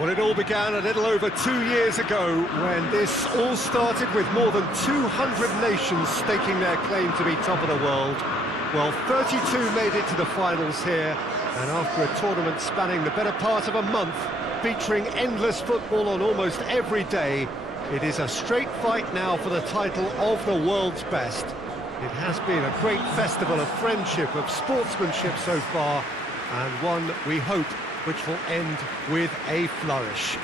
Well, it all began a little over 2 years ago when this all started with more than 200 nations staking their claim to be top of the world. Well, 32 made it to the finals here, and after a tournament spanning the better part of a month, featuring endless football on almost every day, it is a straight fight now for the title of the world's best. It has been a great festival of friendship, of sportsmanship so far, and one, we hope, which will end with a flourish.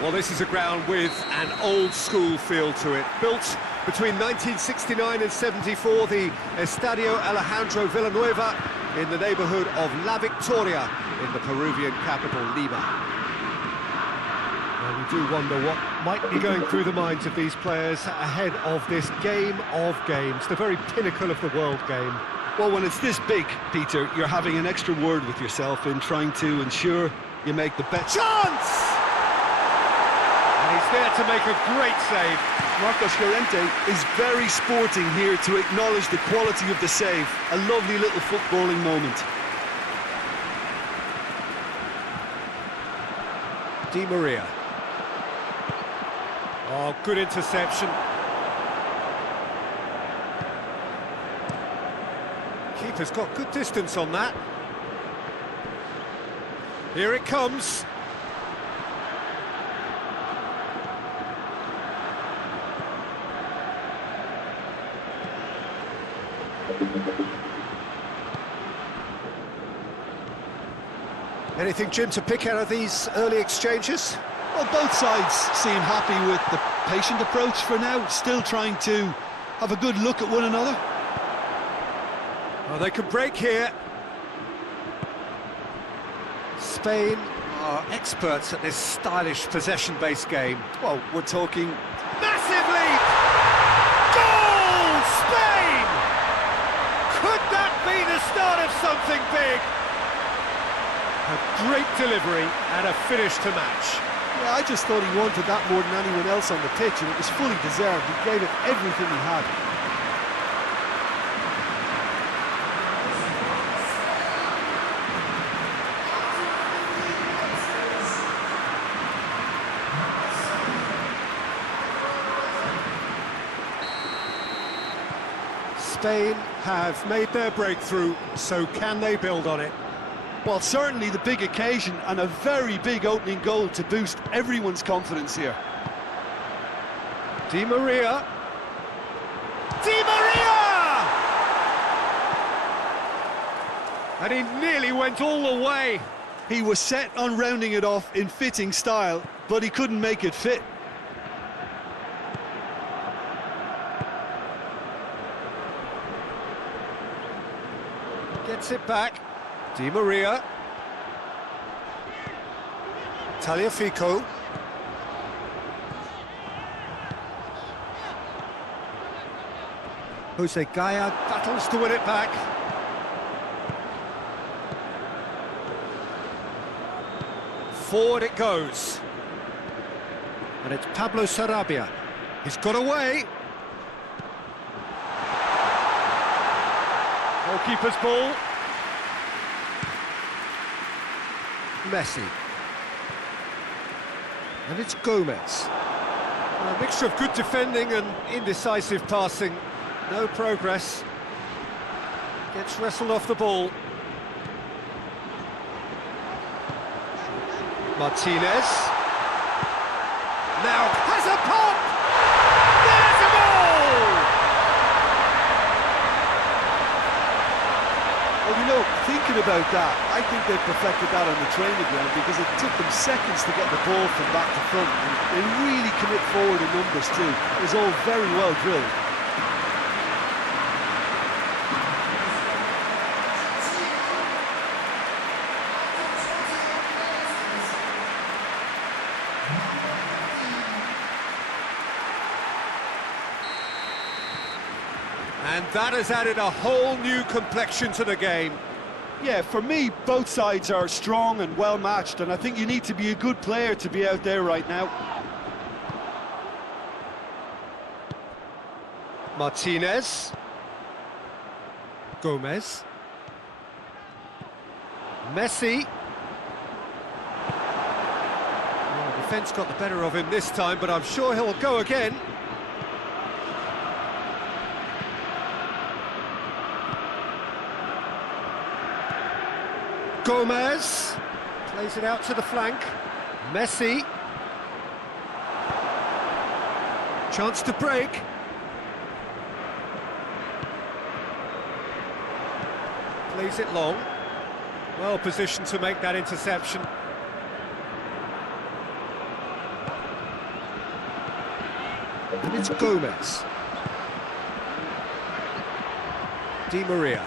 Well, this is a ground with an old-school feel to it. Built between 1969 and 74, the Estadio Alejandro Villanueva in the neighbourhood of La Victoria in the Peruvian capital, Lima. Well, we do wonder what might be going through the minds of these players ahead of this game of games, the very pinnacle of the world game. Well, when it's this big, Peter, you're having an extra word with yourself in trying to ensure you make the best. Chance! And he's there to make a great save. Marcos Llorente is very sporting here to acknowledge the quality of the save. A lovely little footballing moment. Di Maria. Oh, good interception. Keeper's got good distance on that. Here it comes. Anything, Jim, to pick out of these early exchanges? Well, both sides seem happy with the patient approach for now, still trying to have a good look at one another. Oh, they could break here. Spain are experts at this stylish possession-based game. Well, we're talking... Massive lead! Goal! Spain! Could that be the start of something big? A great delivery and a finish to match. Yeah, I just thought he wanted that more than anyone else on the pitch, and it was fully deserved. He gave it everything he had. Spain have made their breakthrough, so can they build on it? Well, certainly the big occasion and a very big opening goal to boost everyone's confidence here. Di Maria. Di Maria! And he nearly went all the way. He was set on rounding it off in fitting style, but he couldn't make it fit. Gets it back. Di Maria. Tagliafico. Jose Gaya battles to win it back. Forward it goes. And it's Pablo Sarabia. He's got away. Goalkeeper's ball. Messi. And it's Gomez. A mixture of good defending and indecisive passing. No progress. Gets wrestled off the ball. Martinez. Now has a pop! There's a goal! Well, you know, thinking about that, I think they perfected that on the training ground because it took them seconds to get the ball from back to front, and they really commit forward in numbers too. It was all very well drilled. And that has added a whole new complexion to the game. Yeah, for me, both sides are strong and well-matched, and I think you need to be a good player to be out there right now. Martinez. Gomez. Messi. Well, the defence got the better of him this time, but I'm sure he'll go again. Gomez plays it out to the flank. Messi. Chance to break. Plays it long. Well positioned to make that interception. And it's Gomez. Di Maria.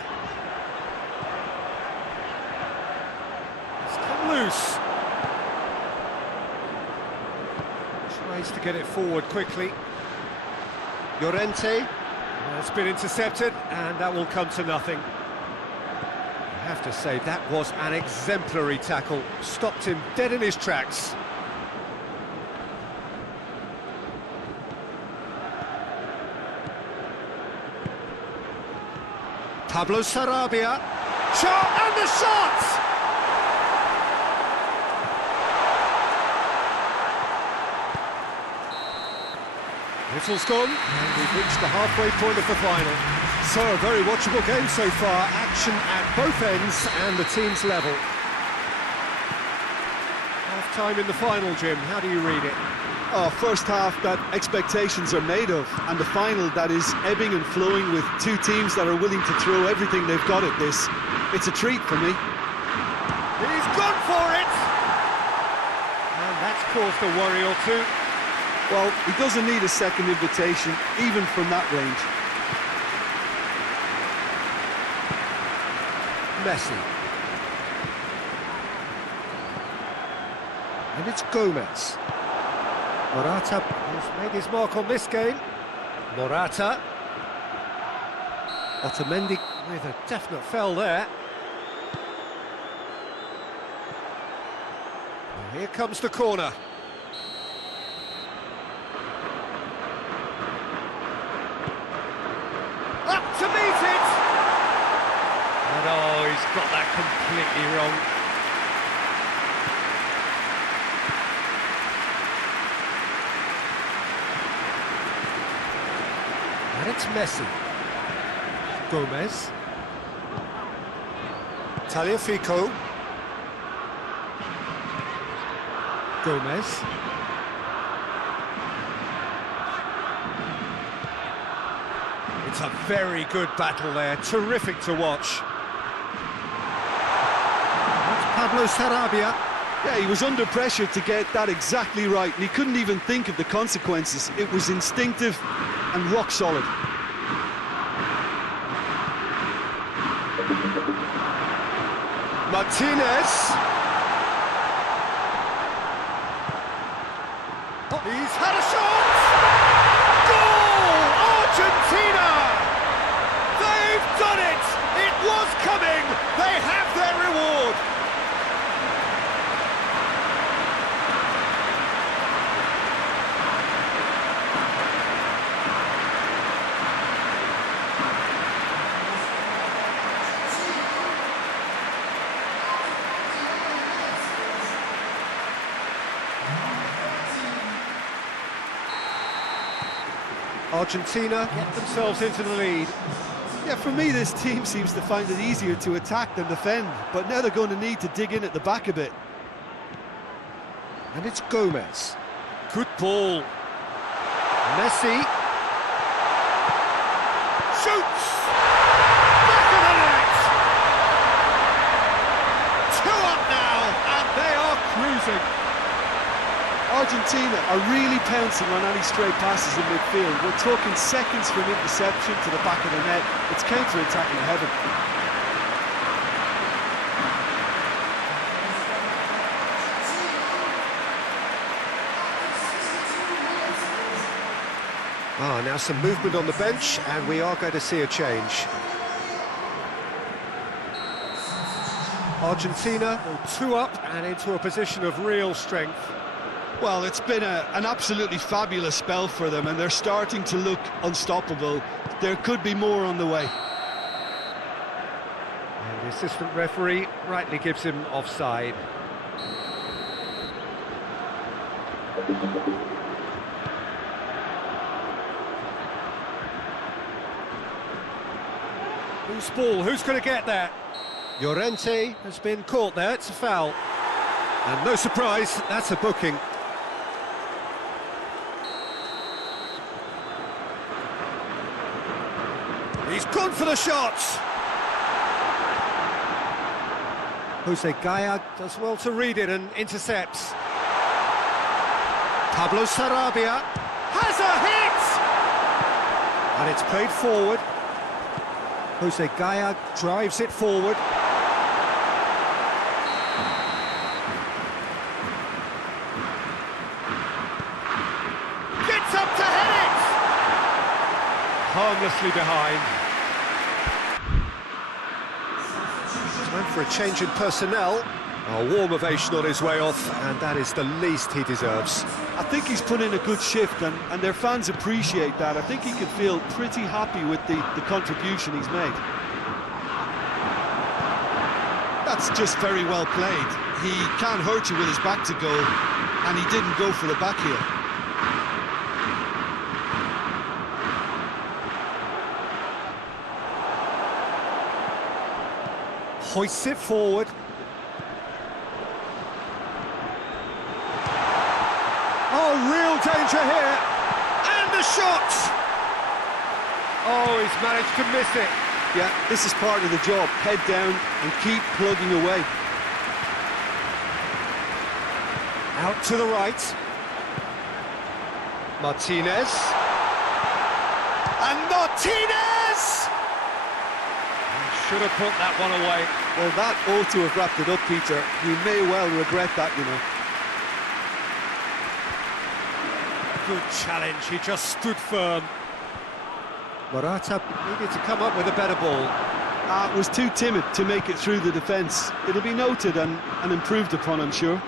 It's come loose. Tries to get it forward quickly. Llorente. It's been intercepted, and that will come to nothing. I have to say, that was an exemplary tackle. Stopped him dead in his tracks. Pablo Sarabia. Shot, and the shot! Whistle's gone, and we've reached the halfway point of the final. So, a very watchable game so far. Action at both ends and the team's level. Half-time in the final, Jim. How do you read it? Oh, first half that expectations are made of, and the final that is ebbing and flowing with two teams that are willing to throw everything they've got at this. It's a treat for me. He's gone for it! And that's caused a worry or two. Well, he doesn't need a second invitation, even from that range. Messi. And it's Gomez. Morata has made his mark on this game. Morata. Otamendi with a definite foul there. Here comes the corner. Up to meet it! And oh, he's got that completely wrong. And it's Messi. Gomez. Tagliafico. Gomez. It's a very good battle there, terrific to watch. That's Pablo Sarabia. Yeah, he was under pressure to get that exactly right, and he couldn't even think of the consequences. It was instinctive and rock solid. Martinez. He's had a shot! Goal! Argentina! They've done it! It was coming! They have their reward! Argentina get themselves into the lead. Yeah, for me, this team seems to find it easier to attack than defend, but now they're going to need to dig in at the back a bit. And it's Gomez. Good ball. Messi. Shoots! Back of the net! 2 up now, and they are cruising. Argentina are really pouncing on any stray passes in midfield. We're talking seconds from interception to the back of the net. It's counter-attacking heaven. Now some movement on the bench, and we are going to see a change. Argentina go 2 up and into a position of real strength. Well, it's been an absolutely fabulous spell for them, and they're starting to look unstoppable. There could be more on the way. And the assistant referee rightly gives him offside. Who's ball? Who's going to get there? Llorente has been caught there. It's a foul. And no surprise, that's a booking. He's gone for the shots. Jose Gaya does well to read it and intercepts. Pablo Sarabia has a hit! And it's played forward. Jose Gaya drives it forward. Gets up to head it! Harmlessly behind. Time for a change in personnel. A warm ovation on his way off, and that is the least he deserves. I think he's put in a good shift, and their fans appreciate that. I think he can feel pretty happy with the contribution he's made. That's just very well played. He can't hurt you with his back to goal, and he didn't go for the back heel. Hoists it forward. Oh, real danger here. And the shot! Oh, he's managed to miss it. Yeah, this is part of the job. Head down and keep plugging away. Out to the right. Martinez. And Martinez! Should have put that one away. Well, that ought to have wrapped it up, Peter. You may well regret that, you know. Good challenge, he just stood firm. Morata needed to come up with a better ball. Was too timid to make it through the defence. It'll be noted and improved upon, I'm sure.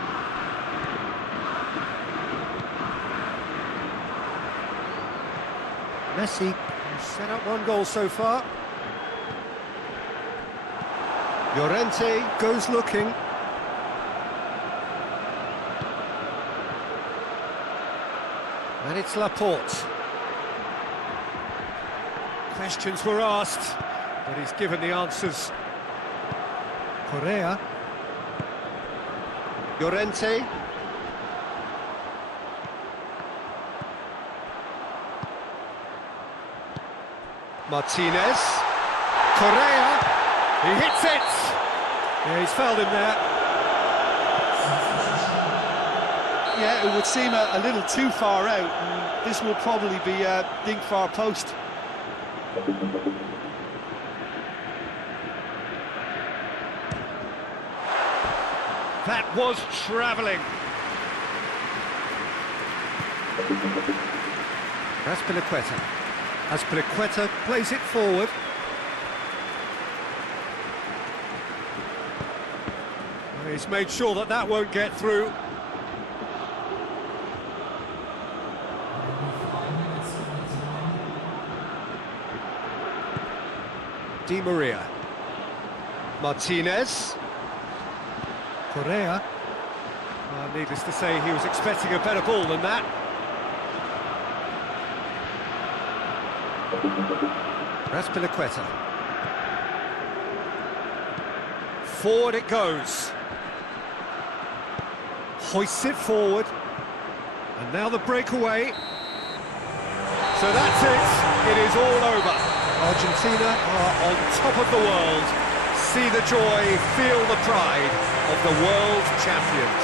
Messi has set up one goal so far. Llorente goes looking. And it's Laporte. Questions were asked, but he's given the answers. Correa. Llorente. Martinez. Correa. He hits it! Yeah, he's fouled him there. Yeah, it would seem a little too far out, and this will probably be a dink far post. That was travelling. Azpilicueta. Azpilicueta plays it forward. He's made sure that that won't get through. Di Maria. Martinez. Correa. Needless to say, he was expecting a better ball than that. Azpilicueta. Forward it goes. Hoists it forward. And now the breakaway. So that's it. It is all over. Argentina are on top of the world. See the joy, feel the pride of the world champions.